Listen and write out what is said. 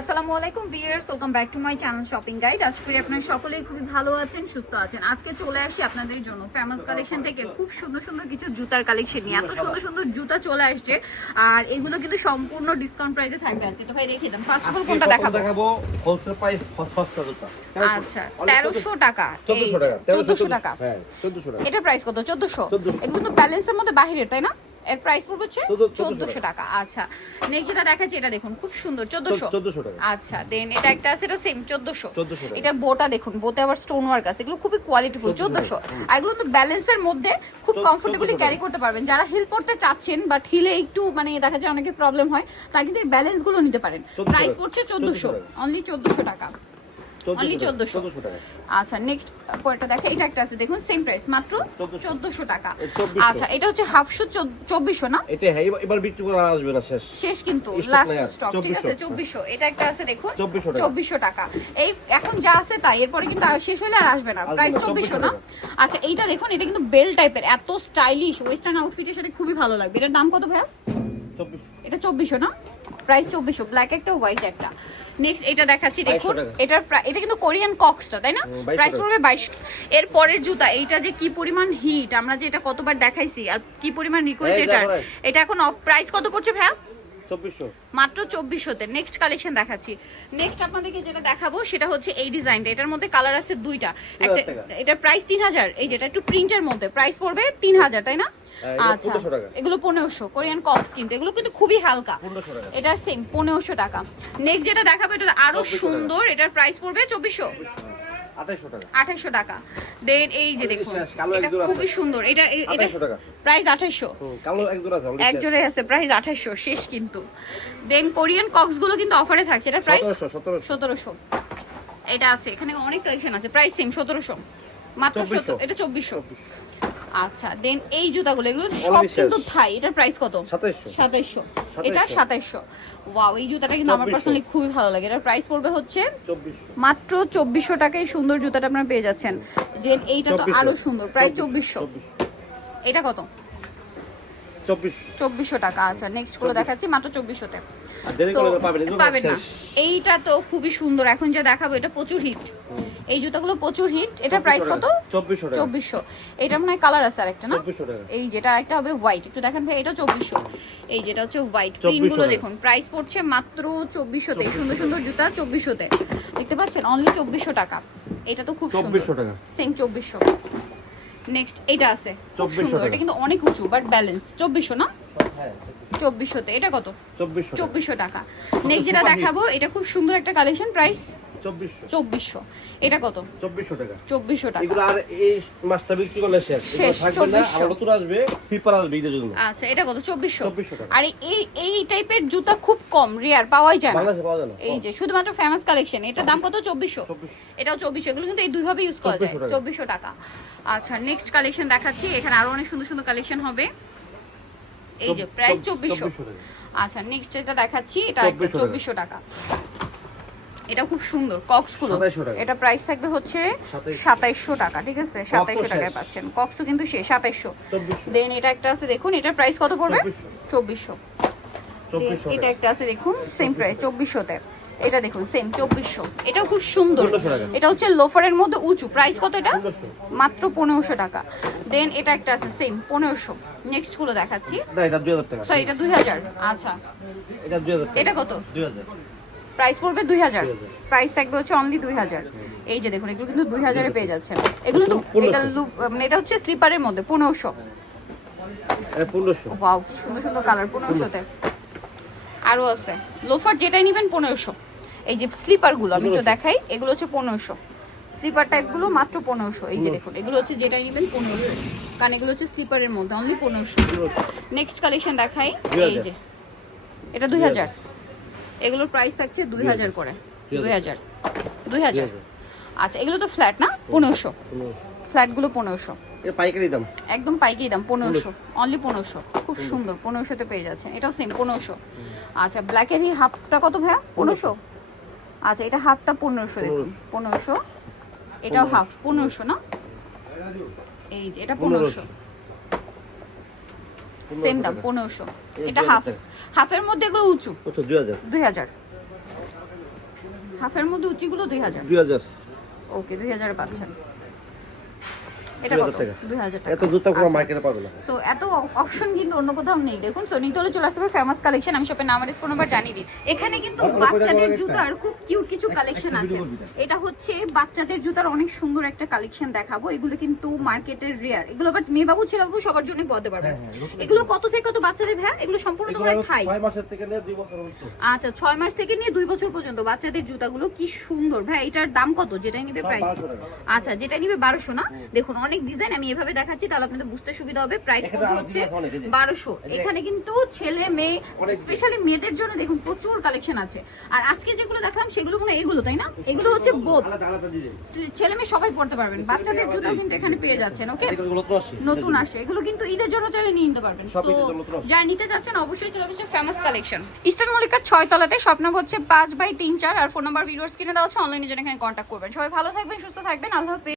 আসসালামু আলাইকুম viewers welcome back to my channel shopping guide. আশা করি আপনারা সকলেই খুবই ভালো আছেন সুস্থ আছেন। আজকে চলে আসি আপনাদের জন্য ফেমাস কালেকশন থেকে। খুব সুন্দর সুন্দর কিছু জুতার কালেকশন নিয়ে। এত সুন্দর সুন্দর জুতা চলে আসছে। আর এগুলো কিন্তু সম্পূর্ণ ডিসকাউন্ট প্রাইসে থাকবে। আজকে তো ভাই রেখে দেন। ফার্স্ট অফ অল কোনটা দেখাবো? দেখাবো হোলসেল প্রাইস সস্তা জুতা। আচ্ছা তেরোশো টাকা। এই 1400 টাকা চোদ্দশো টাকা। হ্যাঁ 1400 টাকা। এটা প্রাইস কত? চোদ্দশো? 1400 এগুলো কিন্তু ব্যালেন্সের মধ্যে বাহিরের তাই না? এর প্রাইস পড়বে হচ্ছে 1400 টাকা। আচ্ছা। নেক্সট যেটা দেখাচ্ছি এটা দেখুন খুব সুন্দর চোদ্দশো। 1400 টাকা। আচ্ছা দেন এটা একটা আছে এটা সেম চোদ্দশো। 1400 এটা বোটা দেখুন বোতে আবার স্টোন ওয়ার্ক আছে এগুলো খুবই কোয়ালিটিফুল 1400 চোদ্দশো। আর এগুলো তো ব্যালেন্সের মধ্যে খুব কমফোর্টেবলি ক্যারি করতে পারবেন। যারা হিল পড়তে চাচ্ছেন বাট হিলে একটু মানে দেখা যায় অনেকে প্রবলেম হয় তারা কিন্তু এই ব্যালেন্সগুলো নিতে পারেন। প্রাইস। পড়ছে 1400 অনলি চোদ্দশো টাকা। Only 1400 1400 1400 টাকা। আচ্ছা নেক্সট পরেরটা দেখা এটা একটা আছে দেখুন সেম প্রাইস মাত্র 1400 টাকা। আচ্ছা এটা হচ্ছে হাফশো চব্বিশশো না? এটা হ্যাঁ এবার- এবার বিক্রি করা আসবে না শেষ শেষ কিন্তু লাস্ট স্টক ঠিক আছে 2400 এটা একটা আছে দেখুন 2400 টাকা। এই এখন যা আছে তাই এরপরে কিন্তু শেষ হলে আর আসবে না। প্রাইস চব্বিশশো 2400 না? আচ্ছা এইটা দেখুন এটা কিন্তু বেল টাইপের এত স্টাইলিশ ওয়েস্টার্ন আউটফিটের সাথে খুবই ভালো লাগবে। এটার দাম কত ভাইয়া? এটা চব্বিশশো না? প্রাইস চব্বিশশো ব্ল্যাক একটা হোয়াইট একটা। নেক্সট এটা দেখাচ্ছি দেখুন এটার এটা কিন্তু কোরিয়ান কক্সটা তাই না? প্রাইস। পড়বে বাইশশো। এর পরের জুতা এইটা যে কি পরিমাণ হিট আমরা যে এটা কতবার দেখাইছি আর কি পরিমাণ রিকোয়েস্ট এটা এটার এটা এখন প্রাইস কত পড়ছে ভাইয়া? 2400 মাত্র চব্বিশশোতে। নেক্সট কালেকশন দেখাচ্ছি। নেক্সট আপনাদেরকে যেটা দেখাবো সেটা হচ্ছে এই ডিজাইনটা। এটার মধ্যে কালার আছে দুইটা। একটা এটার প্রাইস তিন হাজার। এই যেটা একটু প্রিন্টের মধ্যে। প্রাইস পড়বে তিন হাজার তাই না? হ্যাঁ, আচ্ছা। এগুলো পনেরোশো। কোরিয়ান কক্স কিন্তু। এগুলো কিন্তু খুবই হালকা। 1500 এটার সেম পনেরোশো টাকা। নেক্সট যেটা দেখাবো এটা আরও সুন্দর। এটার প্রাইস পড়বে চব্বিশশো। 2800 টাকা। দেন এই যে দেখুন এটা খুবই সুন্দর। এটা এটা প্রাইস আঠাশশো হুম, এক আছে only জোড়াই আছে প্রাইস আঠাশশো শেষ কিন্তু। দেন কোরিয়ান কক্সগুলো কিন্তু অফারে থাকছে। এটা প্রাইস 1700 1700 সতেরোশো। এটা আছে এখানে অনেক কালেকশন আছে। প্রাইস সেম সতেরোশো। মাত্র এটা চব্বিশশো। আচ্ছা দেন এই জুতাগুলো এগুলো সব কিন্তু থাই এটার প্রাইস কত? 2700 সাতাইশশো। এটা 2700 সাতাইশশো। ওয়াও এই জুতাটা কিন্তু আমার পার্সোনালি খুবই ভালো লাগে। এটার প্রাইস পড়বে হচ্ছে 2400 মাত্র চব্বিশশো টাকায় সুন্দর জুতাটা আপনারা পেয়ে যাচ্ছেন। যে এইটা তো আরও সুন্দর প্রাইস চব্বিশশো। 2400 এটা কত? 2400 চব্বিশশো। টাকা আচ্ছা নেক্সটগুলো দেখাচ্ছি মাত্র চব্বিশশোতে। পাবেন না। এইটা তো খুবই সুন্দর। এখন যে দেখাবো এটা প্রচুর হিট এই জুতাগুলো প্রচুর হিট প্রাইস কত? চব্বিশশো এটা মনে হয় কালার আছে আরেকটা না? এই যেটা আরেকটা হবে হোয়াইট একটু দেখেন ভাই এটা চব্বিশশো। এই যেটা হচ্ছে হোয়াইট 2400 প্রিন্টগুলো টাকা। দেখুন প্রাইস পড়ছে মাত্র চব্বিশশোতে। সুন্দর সুন্দর জুতা চব্বিশশোতে। দেখতে পাচ্ছেন অনলি চব্বিশশো টাকা। এটা তো খুব সুন্দর। 2400 সেম চব্বিশশো। নেক্সট এটা আছে। খুব সুন্দর। এটা কিন্তু অনেক উঁচু বাট ব্যালেন্স চব্বিশশো না? হ্যাঁ চব্বিশশোতে এটা কত? চব্বিশশো টাকা। নেক্সট যেটা দেখাবো এটা খুব সুন্দর একটা কালেকশন প্রাইস 2400 চব্বিশশো। এটা কত? 2400 টাকা। চব্বিশশো টাকা। এগুলো আর এই মাছটা বিক্রি করলে শেষ। শেষ, এগুলো থাকবে না, 2400 আবার নতুন আসবে স্লিপার আসবে ঈদের জন্য। আচ্ছা এটা কত? চব্বিশশো। আর এই এই টাইপের জুতা খুব কম রেয়ার পাওয়াই যায় না। এই যে শুধুমাত্র ফেমাস কালেকশন এটার দাম কত? চব্বিশশো। এটাও চব্বিশশো। এগুলো কিন্তু এই দুইভাবে ইউজ করা যায়। চব্বিশশো টাকা। আচ্ছা নেক্সট কালেকশন দেখাচ্ছি। এখানে আরও অনেক সুন্দর সুন্দর কালেকশন হবে। এই যে প্রাইস চব্বিশশো। আচ্ছা নেক্সট এটা দেখাচ্ছি। এটা একটা 2400 টাকা। চব্বিশশো টাকা। এটা খুব সুন্দর কক্সগুলো 2700 টাকা। এটা প্রাইস থাকবে হচ্ছে 2700 সাতাইশশো টাকা ঠিক আছে? সাতাইশশো টাকায় পাচ্ছেন। কক্সও কিন্তু সে সাতাইশশো। দেন এটা একটা আছে দেখুন এটার প্রাইস কত পড়বে? চব্বিশশো। এটা একটা আছে দেখুন সেম প্রাইস চব্বিশশোতে। এটা দেখুন সেম চব্বিশশো। এটাও খুব সুন্দর। এটা হচ্ছে লোফারের মধ্যে উঁচু। প্রাইস কত এটা? মাত্র পনেরোশো টাকা। দেন এটা একটা আছে সেম পনেরোশো। নেক্সটগুলো দেখাচ্ছি। না এটা 2000 টাকা। সরি এটা দুই হাজার। আচ্ছা। এটা 2000 টাকা। এটা কত? 2000 প্রাইস পড়বে দুই হাজার। প্রাইস থাকবে হচ্ছে অনলি দুই হাজার। এই যে দেখুন এগুলো কিন্তু দুই হাজারে পেয়ে যাচ্ছেন এগুলো তো এটা মানে এটা হচ্ছে স্লিপারের মধ্যে পনেরোশো। 1500 ওয়াও সুন্দর সুন্দর কালার পনেরোশোতে। আরও আছে। লোফার যেটাই নেবেন পনেরোশো। এই যে স্লিপারগুলো আমি একটু দেখাই এগুলো হচ্ছে পনেরোশো। স্লিপার টাইপগুলো মাত্র পনেরোশো। এই যে দেখুন এগুলো হচ্ছে যেটাই নেবেন পনেরোশো। কারণ এগুলো হচ্ছে স্লিপারের মধ্যে অনলি পনেরোশো। নেক্সট কালেকশন দেখাই এই যে। এটা দুই হাজার। এগুলোর প্রাইস থাকছে দুই হাজার করে। দুই হাজার। দুই হাজার। আচ্ছা এগুলো তো ফ্ল্যাট না? পনেরোশো। 1500 ফ্ল্যাটগুলো পনেরোশো। পাইকারি দাম? একদম পাইকি দাম পনেরোশো। অনলি পনেরোশো। খুব সুন্দর পনেরোশোতে পেয়ে যাচ্ছেন। এটাও সেম পনেরোশো। আচ্ছা ব্ল্যাকের এই হাফটা কত ভাইয়া? পনেরোশো। আচ্ছা এটা হাফটা পনেরোশো দেখুন। পনেরোশো। এটাও হাফ পনেরোশো। না? এই যে এটা পনেরোশো। সেম দাম পনেরোশো। এটা হাফ হাফের মধ্যে এগুলো উঁচু। দুই 2000 দুই হাজার। হাফের মধ্যে উঁচুগুলো দুই হাজার। দুই হাজার। ওকে দুই হাজারে পাচ্ছেন। এটা 2000 কত? টাকা। দুই হাজার টাকা। এত জুতা কোনো আচ্ছা। মার্কেটে পাবে না। সো এত অপশন কিন্তু অন্য কোথাও নেই। দেখুন সো নিতে হলে চলে আসতে হবে ফেমাস কালেকশন আমি শপের নাম আর ফোন নাম্বার জানিয়ে দিই। এখানে কিন্তু বাচ্চাদের জুতার খুব কিউট কিছু কালেকশন আছে। এটা হচ্ছে বাচ্চাদের জুতার অনেক সুন্দর একটা কালেকশন দেখাবো। এগুলো কিন্তু মার্কেটের রেয়ার এগুলো বাট মেয়ে বাবু ছেলে বাবু সবার জন্য বলতে পারবেন এগুলো কত থেকে কত বাচ্চাদের ভ্যা এগুলো সম্পূর্ণ তোমরা থেকে নিয়ে বছর পর্যন্ত। আচ্ছা ছয় মাস থেকে নিয়ে দুই বছর পর্যন্ত বাচ্চাদের জুতাগুলো কি সুন্দর। ভাই এটার দাম কত? যেটাই নিবে প্রাইস আচ্ছা যেটা নিবে বারোশো না? দেখুন অনেক ডিজাইন আমি এভাবে দেখাচ্ছি তাহলে আপনাদের বুঝতে সুবিধা হবে। প্রাইস হচ্ছে যে। বারোশো। এখানে কিন্তু ছেলে মেয়ে স্পেশালি মেয়েদের জন্য দেখুন প্রচুর কালেকশন আছে। আর আজকে যেগুলো দেখলাম সেগুলো কোনো এগুলো তাই না? এগুলো হচ্ছে বোধ ছেলে মেয়ে সবাই পড়তে পারবেন। বাচ্চাদের জুতো কিন্তু এখানে পেয়ে যাচ্ছেন ওকে নতুন আসে এগুলো কিন্তু ঈদের জন্য চাইলে নিয়ে নিতে পারবেন। তো। যারা নিতে চাচ্ছেন অবশ্যই চলে আসছে ফেমাস কালেকশন ইস্টার্ন মল্লিকার ছয় তলাতে স্বপ্ন হচ্ছে পাঁচ বাই তিন চার। আর ফোন নাম্বার ভিডিওস কিনে দেওয়া হচ্ছে অনলাইনে জন্য এখানে কন্ট্যাক্ট করবেন। সবাই ভালো থাকবেন সুস্থ থাকবেন। আল্লাহ